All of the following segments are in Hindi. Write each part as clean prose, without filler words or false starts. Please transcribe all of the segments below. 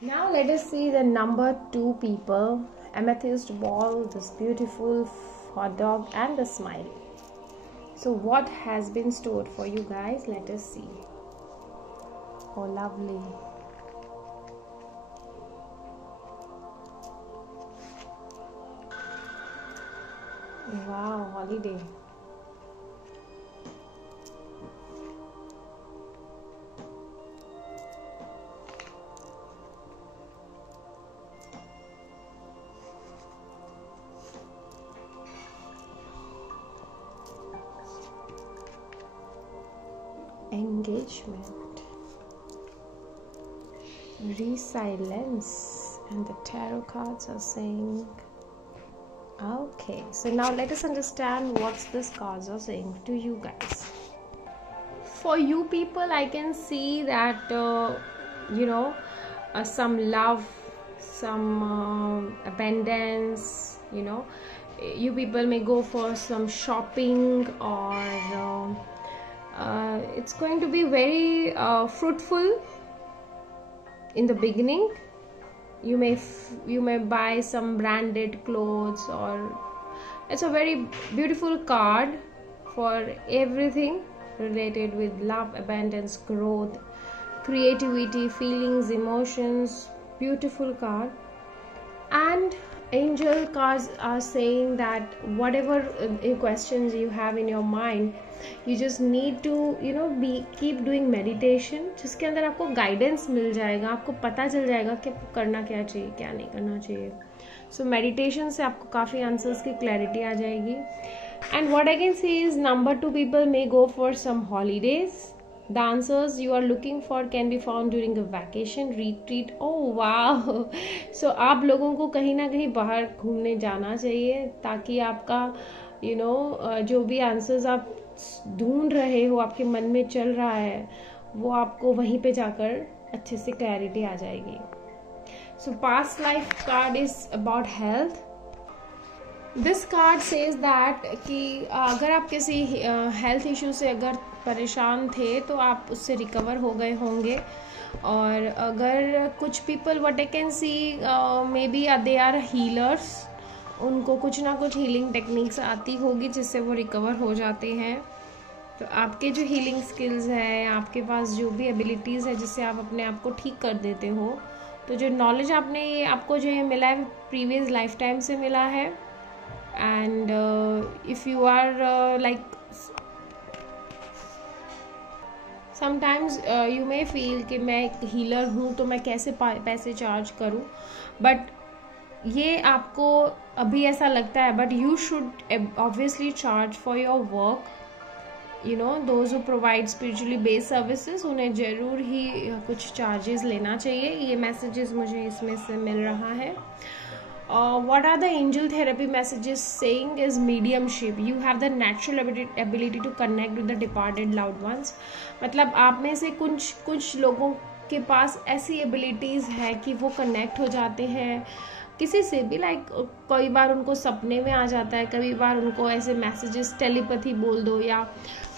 Now let us see the number 2 people. Amethyst ball, this beautiful hot dog and the smile. So what has been stored for you guys? Let us see. Oh, lovely. Wow, holiday. Engagement, resilience, and the tarot cards are saying, okay, so now let us understand what these cards are saying to you guys. For you people, I can see that some love, some abundance. You people may go for some shopping, or it's going to be very fruitful in the beginning. You may buy some branded clothes, or it's a very beautiful card for everything related with love, abundance, growth, creativity, feelings, emotions. Beautiful card. And angel cards are saying that whatever questions you have in your mind, you just need to keep doing meditation, जिसके अंदर आपको गाइडेंस मिल जाएगा, आपको पता चल जाएगा कि आपको करना क्या चाहिए, क्या नहीं करना चाहिए. सो मेडिटेशन से आपको काफ़ी आंसर्स की क्लैरिटी आ जाएगी. And what I can C is number 2 people may go for some holidays. The answers you are looking for can be found during a vacation, retreat. Oh wow! So आप लोगों को कहीं ना कहीं बाहर घूमने जाना चाहिए, ताकि आपका जो भी आंसर्स आप ढूंढ रहे हो, आपके मन में चल रहा है, वो आपको वहीं पे जाकर अच्छे से क्लैरिटी आ जाएगी. So past life card is about health. This card says that कि अगर आप किसी हेल्थ इशू से अगर परेशान थे तो आप उससे रिकवर हो गए होंगे. और अगर कुछ people what I can see maybe they are healers, उनको कुछ ना कुछ हीलिंग टेक्निक्स आती होगी जिससे वो रिकवर हो जाते हैं. तो आपके जो हीलिंग स्किल्स है, आपके पास जो भी एबिलिटीज़ है जिससे आप अपने आप को ठीक कर देते हो, तो जो नॉलेज आपको जो ये मिला है प्रीवियस लाइफ टाइम से मिला है. And if you are like sometimes you may feel कि मैं एक हीलर हूँ तो मैं कैसे पैसे चार्ज करूँ, बट ये आपको अभी ऐसा लगता है, but you should obviously charge for your work. those who provide spiritually based services, उन्हें ज़रूर ही कुछ चार्जेस लेना चाहिए. ये मैसेजेस मुझे इसमें से मिल रहा है. What are the angel therapy messages saying is mediumship. You have the natural ability to connect with the departed loved ones. मतलब आप में से कुछ लोगों के पास ऐसी एबिलिटीज़ है कि वो कनेक्ट हो जाते हैं किसी से भी. लाइक कई बार उनको सपने में आ जाता है, कई बार उनको ऐसे मैसेजेस, टेलीपैथी बोल दो, या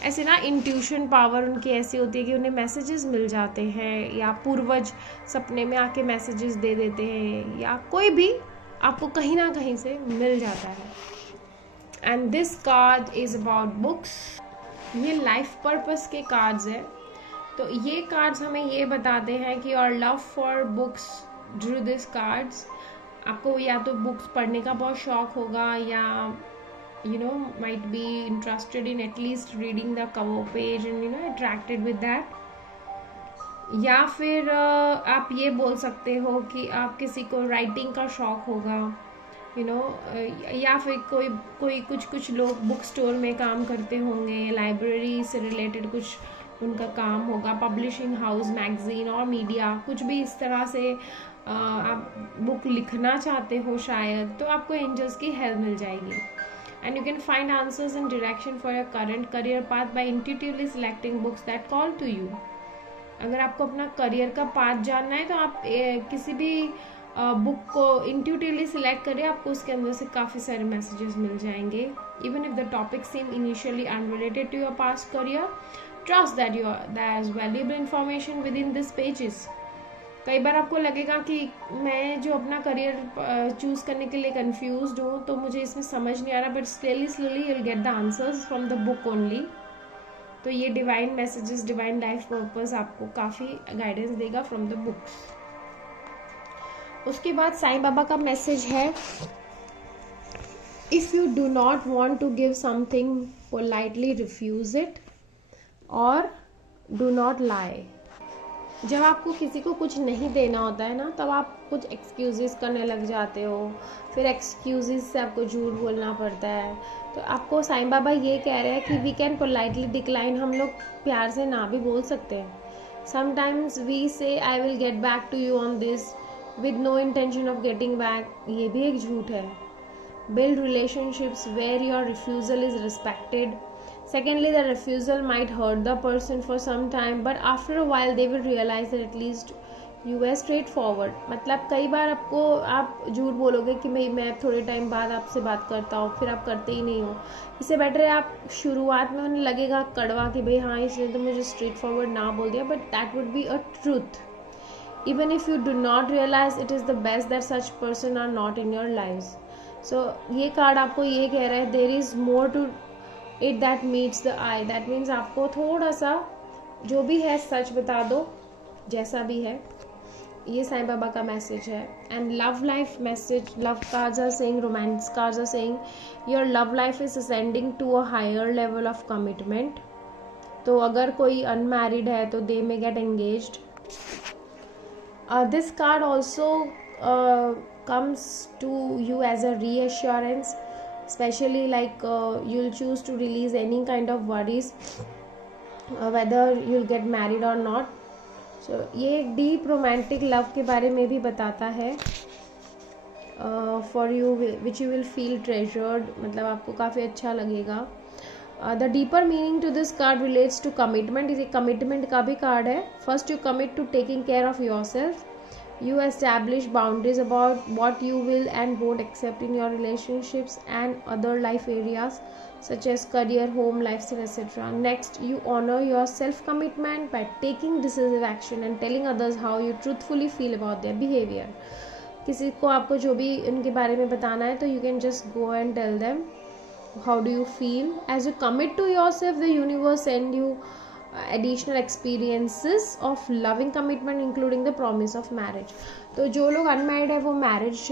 ऐसे इंट्यूशन पावर उनकी ऐसी होती है कि उन्हें मैसेजेस मिल जाते हैं, या पूर्वज सपने में आके मैसेजेस दे देते हैं, या कोई भी आपको कहीं ना कहीं से मिल जाता है. And this card is about books. ये लाइफ पर्पस के कार्ड्स है. तो ये कार्ड्स हमें ये बताते हैं कि और love for books Drew this cards. आपको या तो बुक्स पढ़ने का बहुत शौक होगा, या might be interested in at least reading the cover page and attracted with that. या फिर आप ये बोल सकते हो कि आप किसी को राइटिंग का शौक होगा, या फिर कोई कुछ लोग बुक स्टोर में काम करते होंगे, लाइब्रेरी से रिलेटेड कुछ उनका काम होगा, पब्लिशिंग हाउस, मैगजीन और मीडिया, कुछ भी इस तरह से आप बुक लिखना चाहते हो शायद, तो आपको एंजल्स की हेल्प मिल जाएगी. And you can find answers and direction for your current career path by intuitively selecting books that call to you. अगर आपको अपना करियर का पाथ जानना है तो आप किसी भी बुक को इंट्यूटिवली सिलेक्ट करिए, आपको उसके अंदर से काफ़ी सारे मैसेजेस मिल जाएंगे. Even if the topic seem initially unrelated to your past career, trust that there is valuable information within these pages. कई बार आपको लगेगा कि मैं जो अपना करियर चूज करने के लिए कंफ्यूज्ड हूँ, तो मुझे इसमें समझ नहीं आ रहा, but slowly you will get the answers from the book only. तो ये divine messages, divine life purpose आपको काफ़ी गाइडेंस देगा फ्रॉम द बुक्स। उसके बाद साईं बाबा का मैसेज है, if you do not want to give something politely refuse it और डू नॉट लाई। जब आपको किसी को कुछ नहीं देना होता है ना, तब आप कुछ एक्सक्यूजेस करने लग जाते हो, फिर एक्सक्यूजेस से आपको झूठ बोलना पड़ता है। तो आपको साईं बाबा ये कह रहे हैं कि वी कैन पोलाइटली डिक्लाइन, हम लोग प्यार से ना भी बोल सकते हैं। Sometimes we say I will get back to you on this with no intention of getting back, ये भी एक झूठ है। Build relationships where your refusal is respected. Secondly, the refusal might hurt the person for some time, but after a while they will realize that at least you were straightforward. मतलब कई बार आपको आप झूठ बोलोगे कि भाई मैं थोड़े टाइम बाद आपसे बात करता हूँ, फिर आप करते ही नहीं हो। इससे बेटर है आप शुरुआत में उन्हें लगेगा कड़वा कि भाई हाँ इसने तो मुझे स्ट्रेट फॉरवर्ड ना बोल दिया, but that would be a truth. Even if you do not realize, it is the best that such person are not in your lives. So ये कार्ड आपको ये कह रहा है, there is more to it that meets the I. That means आपको थोड़ा सा जो भी है सच बता दो, जैसा भी है। ये साईं बाबा का मैसेज है। And love life message, love cards are saying, romance cards are saying your love life is ascending to a higher level of commitment. तो अगर कोई अनमैरिड है तो they may get engaged. This card also comes to you as a reassurance, especially like you'll choose to release any kind of worries whether you'll get married or not. So ये एक डीप रोमांटिक लव के बारे में भी बताता है for you, which you will feel treasured, मतलब आपको काफ़ी अच्छा लगेगा। The deeper meaning to this card relates to commitment. ये कमिटमेंट का भी कार्ड है। First you commit to taking care of yourself. You establish boundaries about what you will and won't accept in your relationships and other life areas such as career, home, lifestyle, etc. Next, you honor your self-commitment by taking decisive action and telling others how you truthfully feel about their behavior. किसी को आपको जो भी उनके बारे में बताना है तो you can just go and tell them how do you feel. As you commit to yourself, the universe send you additional experiences of loving commitment including the promise of marriage. तो जो लोग अनमैरिड है वो मैरिज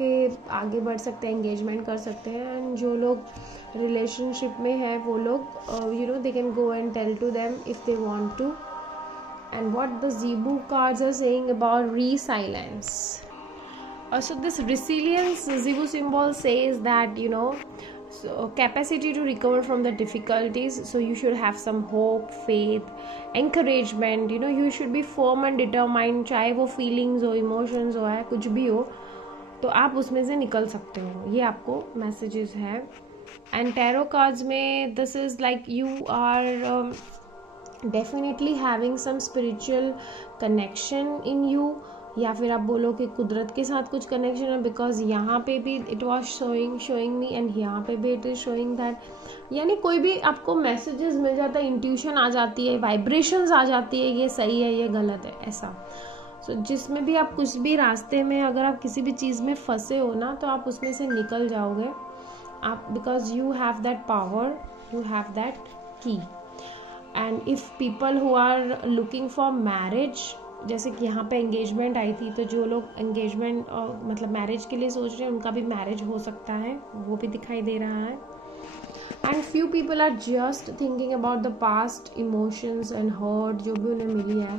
के आगे बढ़ सकते हैं, एंगेजमेंट कर सकते हैं। एंड जो लोग रिलेशनशिप में है वो लोग you know they can go and tell to them if they want to. And what the Zibu cards are saying about resilience. So this resilience Zibu symbol says that you know, so capacity to recover from the difficulties. So you should have some hope, faith, encouragement. You know, you should be firm and determined. चाहे वो feelings हो, emotions हो, है कुछ भी हो, तो आप उसमें से निकल सकते हो। ये आपको messages है। And tarot cards में this is like you are definitely having some spiritual connection in you, या फिर आप बोलो कि कुदरत के साथ कुछ कनेक्शन है, बिकॉज यहाँ पे भी it was showing me and यहाँ पे भी इट इज शोइंग दैट, यानी कोई भी आपको मैसेजेस मिल जाता है, इंट्यूशन आ जाती है, वाइब्रेशंस आ जाती है, ये सही है ये गलत है ऐसा। सो जिसमें भी आप कुछ भी रास्ते में अगर आप किसी भी चीज़ में फंसे हो ना, तो आप उसमें से निकल जाओगे आप, because you have that power, you have that key. And if people who are looking for marriage, जैसे कि यहाँ पे एंगेजमेंट आई थी, तो जो लोग एंगेजमेंट और मतलब मैरिज के लिए सोच रहे हैं उनका भी मैरिज हो सकता है, वो भी दिखाई दे रहा है। And few people are just thinking about the past emotions and hurt जो भी उन्हें मिली है,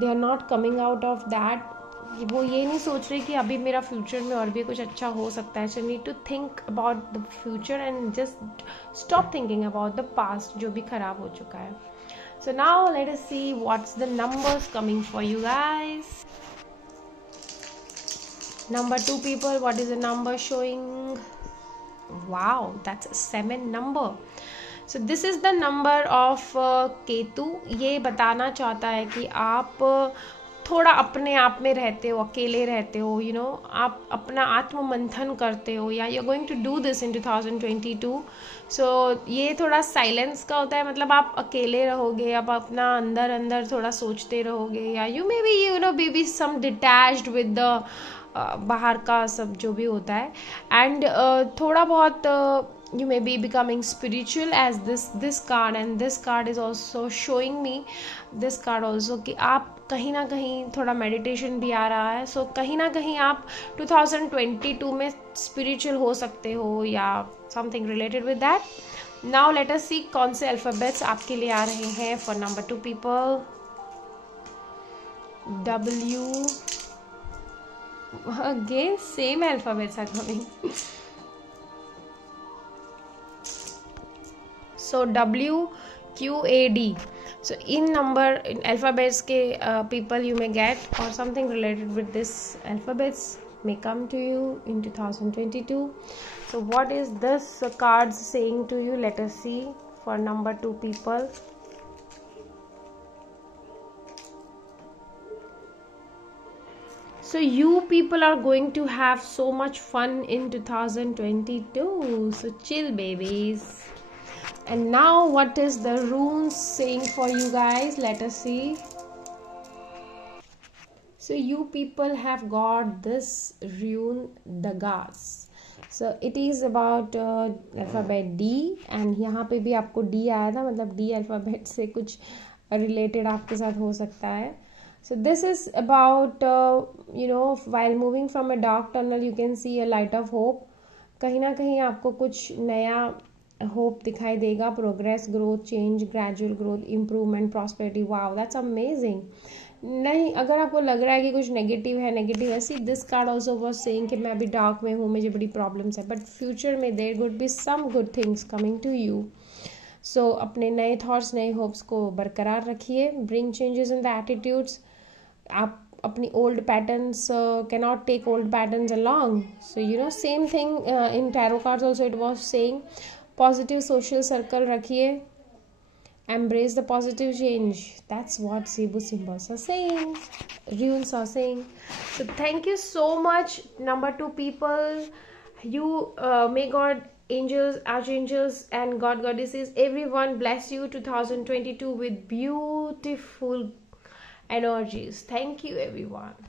they are not coming out of that. वो ये नहीं सोच रहे कि अभी मेरा फ्यूचर में और भी कुछ अच्छा हो सकता है। So need to think about the future and just stop thinking about the past जो भी खराब हो चुका है। So now let us see what's the numbers coming for you guys. Number 2 people, what is the number showing? Wow, that's a 7 number. So this is the number of Ketu. ये बताना चाहता है कि आप थोड़ा अपने आप में रहते हो, अकेले रहते हो, आप अपना आत्म मंथन करते हो, या you are going to do this in 2022. So ये थोड़ा साइलेंस का होता है, मतलब आप अकेले रहोगे, आप अपना अंदर अंदर थोड़ा सोचते रहोगे, या you may be be some detached with the बाहर का सब जो भी होता है. एंड थोड़ा बहुत you may be becoming spiritual, as this card, and this card is also showing me this card also कि आप कहीं ना कहीं थोड़ा मेडिटेशन भी आ रहा है. सो कहीं ना कहीं आप 2022 में स्पिरिचुअल हो सकते हो, या something related with that. Now let us see कौन से अल्फाबेट्स आपके लिए आ रहे हैं for number 2 people. W, again same alphabets are coming. So W, Q, A, D. So in number, in alphabets ke people you may get, or something related with this alphabets may come to you in 2022. So what is this cards saying to you? Let us see for number 2 people. So you people are going to have so much fun in 2022. So chill, babies. And now what is the runes saying for you guys? Let us see. So you people have got this rune, Dagas. So it is about alphabet D, and यहाँ पे भी आपको D आया था, मतलब D alphabet से कुछ related आपके साथ हो सकता है. So this is about while moving from a dark tunnel you can see a light of hope. कहीं ना कहीं आपको कुछ नया होप दिखाई देगा. Progress, growth, change, gradual growth, improvement, prosperity. Wow, that's amazing. नहीं, अगर आपको लग रहा है कि कुछ नेगेटिव है, see this card also was saying कि मैं अभी डार्क में हूँ, मुझे बड़ी प्रॉब्लम्स है, बट फ्यूचर में there would be some good things coming to you. So अपने नए थॉट्स, नए होप्स को बरकरार रखिए. Bring changes in the attitudes. आप अपनी old patterns cannot take old patterns along. So same thing in tarot cards also it was saying. Positive social circle रखिए. Embrace the positive change. That's what Zebu symbols are saying. Runes are saying. So thank you so much, number 2 people. You may God, angels, archangels, and God goddesses, everyone bless you 2022 with beautiful energies. Thank you, everyone.